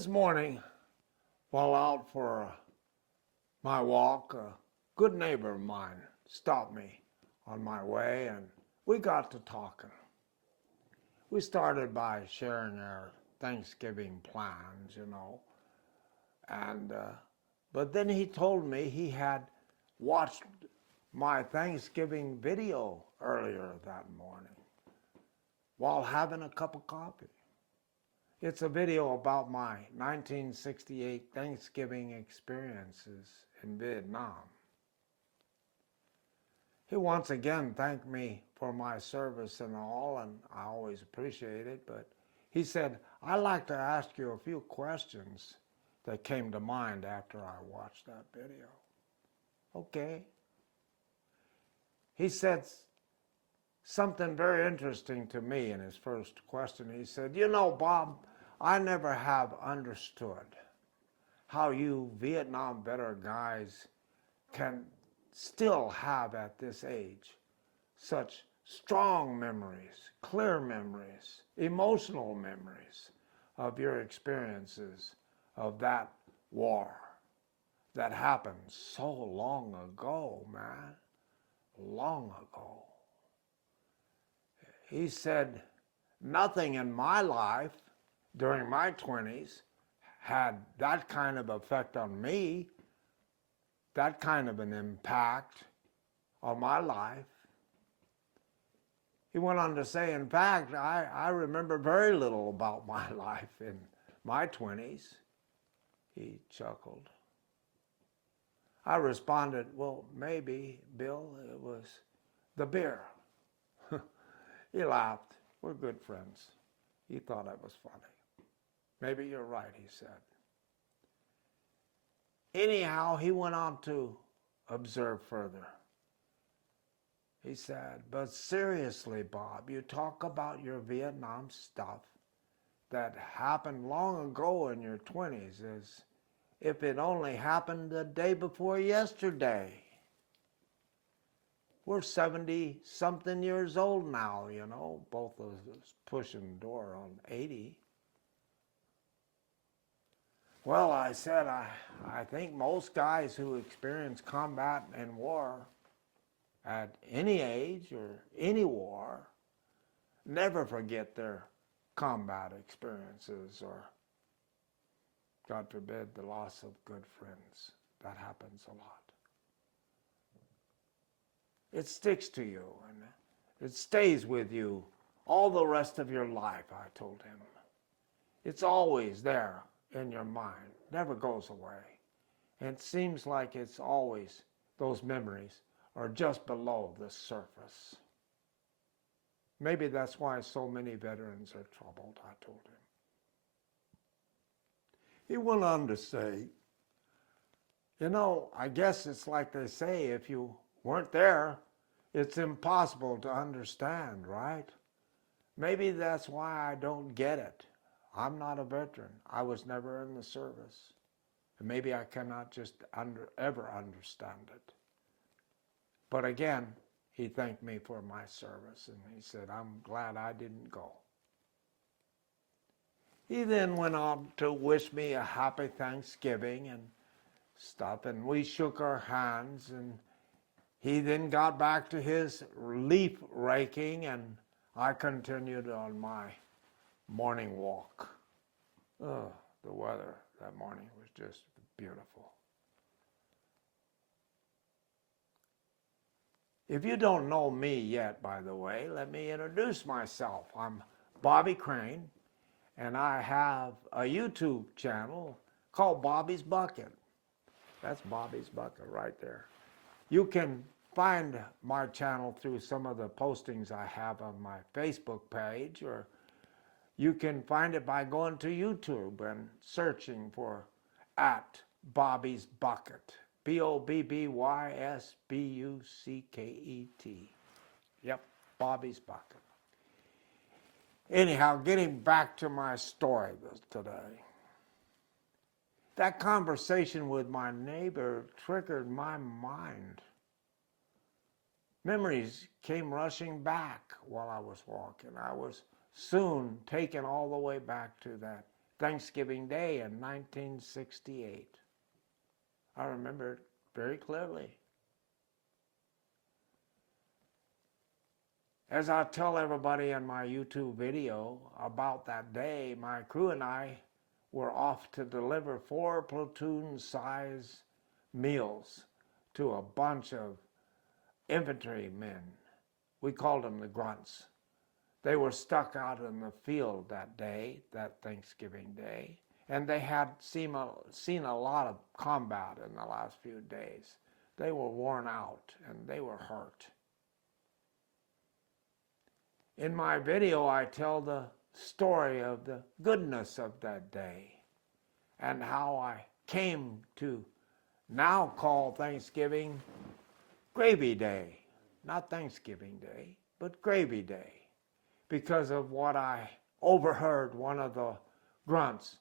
This morning, while out for my walk, a good neighbor of mine stopped me on my way and we got to talking. We started by sharing our Thanksgiving plans, and but then he told me he had watched my Thanksgiving video earlier that morning while having a cup of coffee. It's a video about my 1968 Thanksgiving experiences in Vietnam. He once again thanked me for my service and all, and I always appreciate it, but he said, "I'd like to ask you a few questions that came to mind after I watched that video." Okay. He said something very interesting to me in his first question. He said, Bob, I never have understood how you Vietnam veteran guys can still have at this age such strong memories, clear memories, emotional memories of your experiences of that war that happened so long ago, man, long ago. He said, nothing in my life during my 20s had that kind of effect on me, that kind of an impact on my life. He went on to say, in fact, I remember very little about my life in my 20s. He chuckled. I responded, well, maybe, Bill, it was the beer. He laughed. We're good friends. He thought I was funny. Maybe you're right, he said. Anyhow, he went on to observe further. He said, but seriously, Bob, you talk about your Vietnam stuff that happened long ago in your 20s as if it only happened the day before yesterday. We're 70-something years old now, both of us pushing the door on 80. Well, I said, I think most guys who experience combat and war at any age or any war never forget their combat experiences or, God forbid, the loss of good friends. That happens a lot. It sticks to you and it stays with you all the rest of your life, I told him. It's always there in your mind, never goes away. And it seems like it's always, those memories are just below the surface. Maybe that's why so many veterans are troubled, I told him. He went on to say, I guess it's like they say, if you weren't there, it's impossible to understand, right? Maybe that's why I don't get it. I'm not a veteran. I was never in the service. And maybe I cannot just ever understand it. But again, he thanked me for my service, and he said, I'm glad I didn't go. He then went on to wish me a happy Thanksgiving and stuff, and we shook our hands, and he then got back to his leaf raking, and I continued on my morning walk. Oh, the weather that morning was just beautiful. If you don't know me yet, by the way, let me introduce myself. I'm Bobby Crane, and I have a YouTube channel called Bobby's Bucket. That's Bobby's Bucket right there. You can find my channel through some of the postings I have on my Facebook page, or you can find it by going to YouTube and searching for @Bobby's Bucket. BOBBYSBUCKET. Yep, Bobby's Bucket. Anyhow, getting back to my story today. That conversation with my neighbor triggered my mind. Memories came rushing back while I was walking. I was soon taken all the way back to that Thanksgiving Day in 1968. I remember it very clearly. As I tell everybody in my YouTube video about that day, my crew and I were off to deliver 4 platoon-size meals to a bunch of infantry men. We called them the grunts. They were stuck out in the field that day, that Thanksgiving Day, and they had seen a lot of combat in the last few days. They were worn out and they were hurt. In my video, I tell the story of the goodness of that day and how I came to now call Thanksgiving Gravy Day. Not Thanksgiving Day, but Gravy Day, because of what I overheard one of the grunts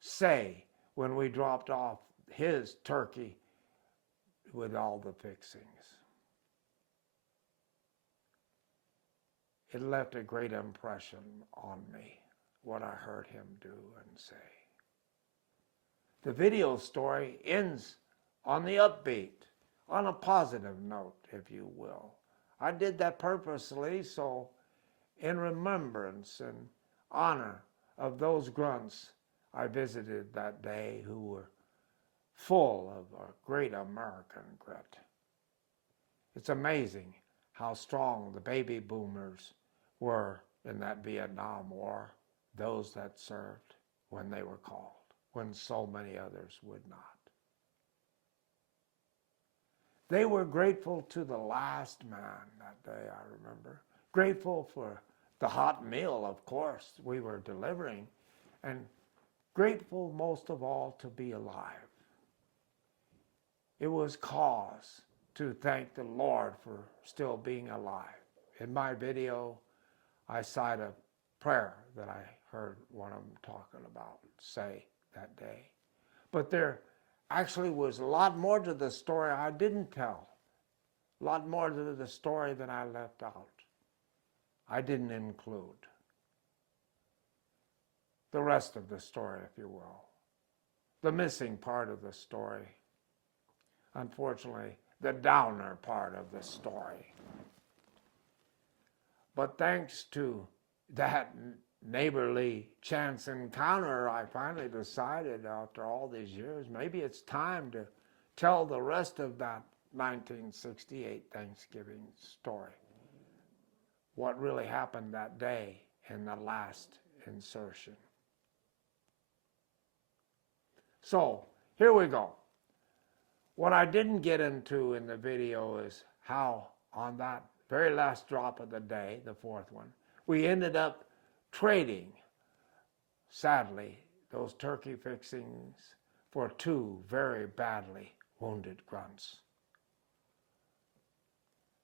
say when we dropped off his turkey with all the fixings. It left a great impression on me, what I heard him do and say. The video story ends on the upbeat, on a positive note, if you will. I did that purposely so in remembrance and honor of those grunts I visited that day who were full of a great American grit. It's amazing how strong the baby boomers were in that Vietnam War, those that served when they were called, when so many others would not. They were grateful to the last man that day, I remember. Grateful for the hot meal, of course, we were delivering, and grateful most of all to be alive. It was cause to thank the Lord for still being alive. In my video, I cite a prayer that I heard one of them talking about, say that day. But there actually was a lot more to the story I didn't tell. A lot more to the story than I left out. I didn't include the rest of the story, if you will. The missing part of the story. Unfortunately, the downer part of the story. But thanks to that neighborly chance encounter, I finally decided after all these years, maybe it's time to tell the rest of that 1968 Thanksgiving story. What really happened that day in the last insertion. So, here we go. What I didn't get into in the video is how on that very last drop of the day, the 4th one, we ended up trading, sadly, those turkey fixings for 2 very badly wounded grunts.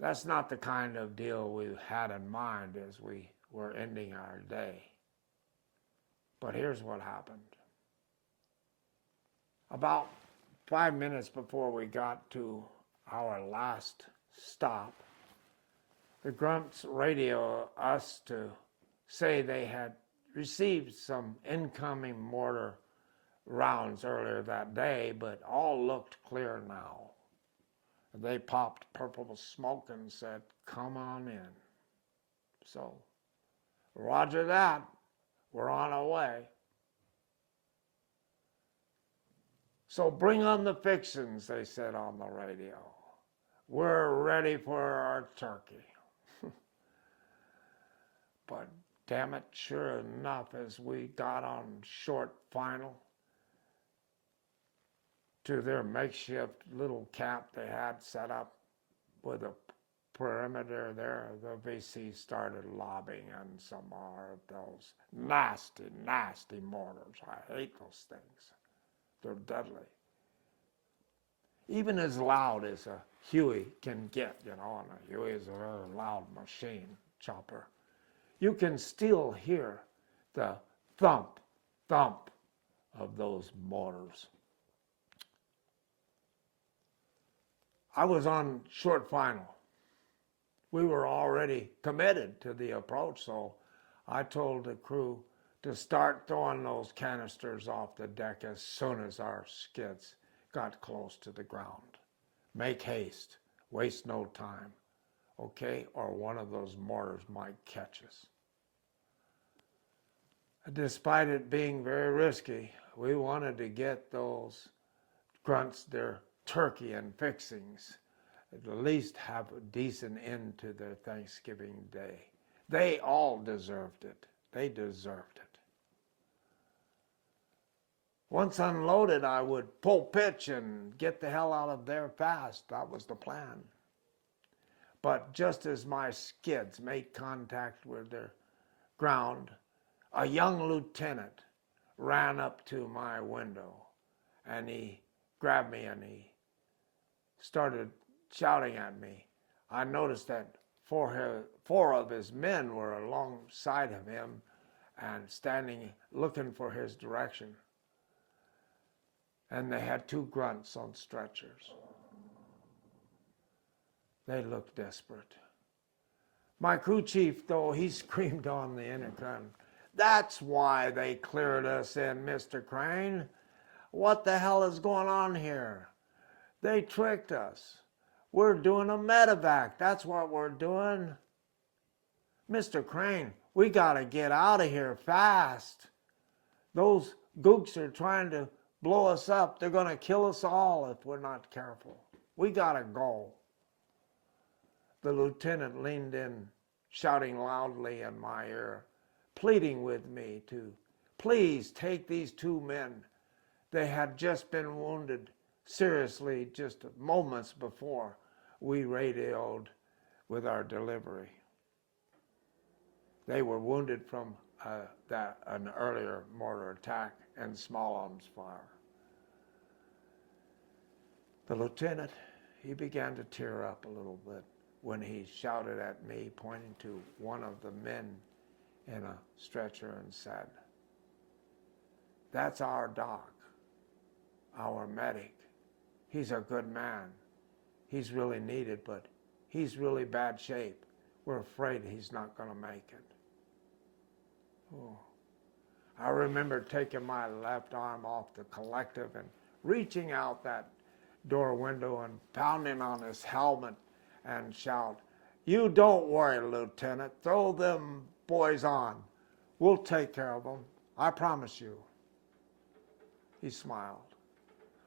That's not the kind of deal we had in mind as we were ending our day. But here's what happened. About 5 minutes before we got to our last stop, the grunts radio us to say they had received some incoming mortar rounds earlier that day, but all looked clear now. They popped purple smoke and said, "Come on in." So, roger that, we're on our way. So bring on the fixings, they said on the radio. We're ready for our turkey. But damn it, sure enough, as we got on short final to their makeshift little camp they had set up with a perimeter there, the VC started lobbing in some more of those nasty, nasty mortars. I hate those things. They're deadly. Even as loud as a Huey can get, and a Huey is a very loud machine chopper, you can still hear the thump, thump of those mortars. I was on short final. We were already committed to the approach, so I told the crew to start throwing those canisters off the deck as soon as our skids got close to the ground. Make haste, waste no time, okay? Or one of those mortars might catch us. Despite it being very risky, we wanted to get those grunts their turkey and fixings, at least have a decent end to their Thanksgiving day. They all deserved it. They deserved it. Once unloaded, I would pull pitch and get the hell out of there fast. That was the plan. But just as my skids made contact with the ground, a young lieutenant ran up to my window, and he grabbed me and he started shouting at me. I noticed that four of his men were alongside of him and standing looking for his direction. And they had two grunts on stretchers. They looked desperate. My crew chief, though, he screamed on the intercom, "That's why they cleared us in, Mr. Crane. What the hell is going on here? They tricked us. We're doing a medevac. That's what we're doing. Mr. Crane, we got to get out of here fast. Those gooks are trying to blow us up. They're going to kill us all if we're not careful. We got to go." The lieutenant leaned in, shouting loudly in my ear, pleading with me to please take these two men. They had just been wounded seriously just moments before we radioed with our delivery. They were wounded from an earlier mortar attack and small arms fire. The lieutenant, he began to tear up a little bit when he shouted at me, pointing to one of the men in a stretcher and said, "That's our doc, our medic. He's a good man. He's really needed, but he's really bad shape. We're afraid he's not going to make it." Oh. I remember taking my left arm off the collective and reaching out that door window and pounding on his helmet and shout, "You don't worry, Lieutenant. Throw them boys on. We'll take care of them. I promise you." He smiled.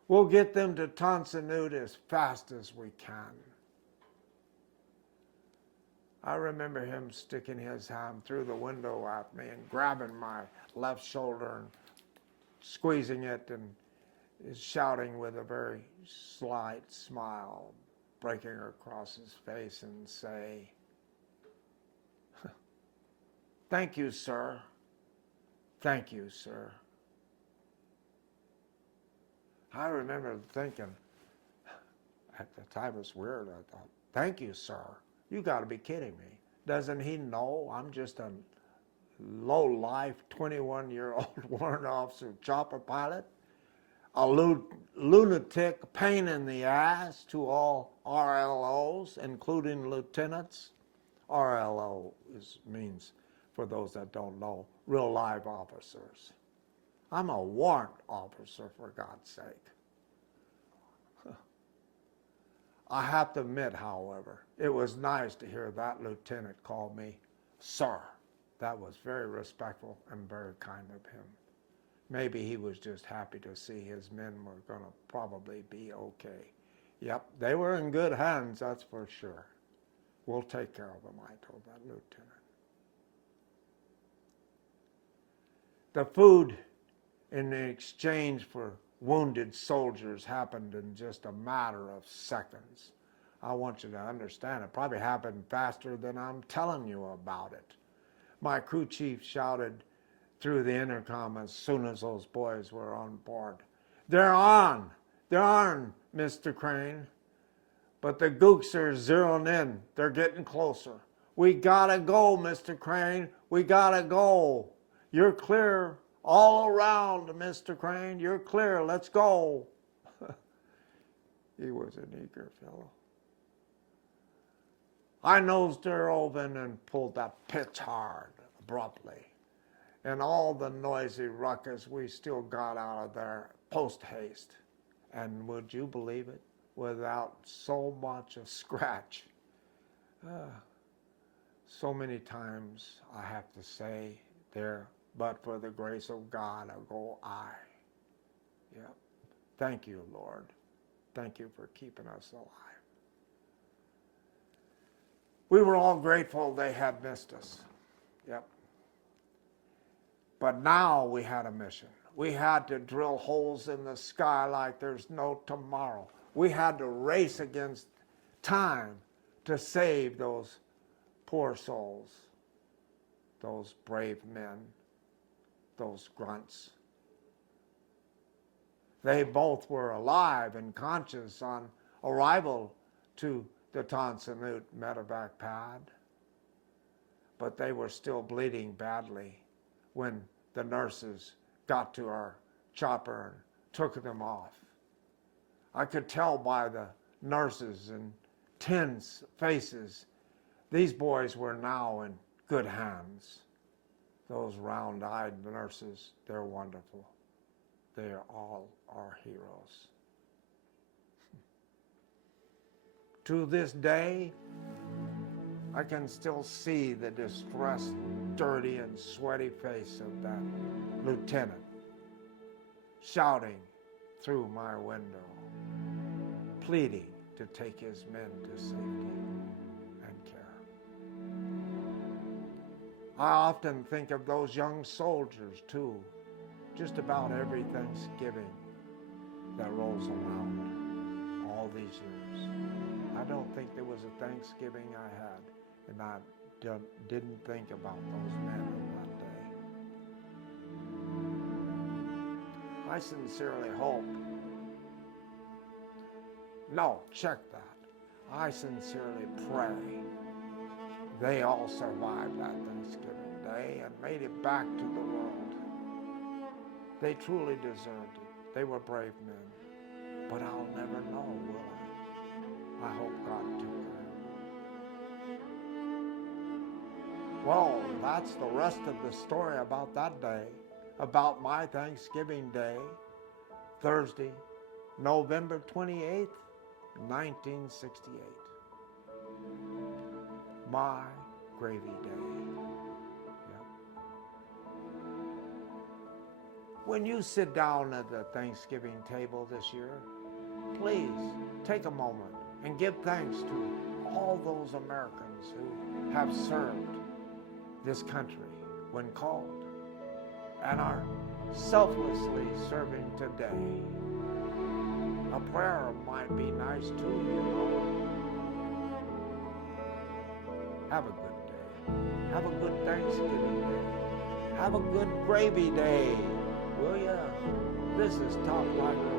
"We'll get them to Tonsanute as fast as we can." I remember him sticking his hand through the window at me and grabbing my left shoulder and squeezing it and shouting with a very slight smile breaking across his face and say, "Thank you, sir. Thank you, sir." I remember thinking, at the time it was weird, I thought, "Thank you, sir. You got to be kidding me. Doesn't he know I'm just a low-life 21-year-old warrant officer chopper pilot? A lunatic pain in the ass to all RLOs, including lieutenants." RLO means, for those that don't know, real live officers. I'm a warrant officer, for God's sake. I have to admit, however, it was nice to hear that lieutenant call me sir. That was very respectful and very kind of him. Maybe he was just happy to see his men were going to probably be okay. Yep, they were in good hands, that's for sure. We'll take care of them, I told that lieutenant. The food in exchange for wounded soldiers happened in just a matter of seconds. I want you to understand, it probably happened faster than I'm telling you about it. My crew chief shouted through the intercom as soon as those boys were on board, "They're on! They're on, Mr. Crane. But the gooks are zeroing in. They're getting closer. We gotta go, Mr. Crane. We gotta go. You're clear all around, Mr. Crane. You're clear. Let's go." He was an eager fellow. I nosed her over and pulled that pitch hard, abruptly. and all the noisy ruckus, we still got out of there post-haste. And would you believe it? Without so much a scratch. So many times I have to say there, but for the grace of God, I go I. Yep. Thank you, Lord. Thank you for keeping us alive. We were all grateful they had missed us. Yep. But now we had a mission. We had to drill holes in the sky like there's no tomorrow. We had to race against time to save those poor souls, those brave men, those grunts. They both were alive and conscious on arrival to the Tonsanut medevac pad, but they were still bleeding badly when the nurses got to our chopper and took them off. I could tell by the nurses and tense faces, these boys were now in good hands. Those round-eyed nurses, they're wonderful. They are all our heroes. To this day, I can still see the distressed, dirty, and sweaty face of that lieutenant shouting through my window, pleading to take his men to safety and care. I often think of those young soldiers, too, just about every Thanksgiving that rolls around all these years. I don't think there was a Thanksgiving I had and I didn't think about those men on that day. I sincerely hope, no, check that. I sincerely pray they all survived that Thanksgiving day and made it back to the world. They truly deserved it. They were brave men. But I'll never know, will I? I hope God took care of them. Well, that's the rest of the story about that day, about my Thanksgiving Day, Thursday, November 28th, 1968. My gravy day. Yep. When you sit down at the Thanksgiving table this year, please take a moment and give thanks to all those Americans who have served this country when called and are selflessly serving today. A prayer might be nice too, you know. Have a good day. Have a good Thanksgiving day. Have a good gravy day, will ya? This is Top Tiger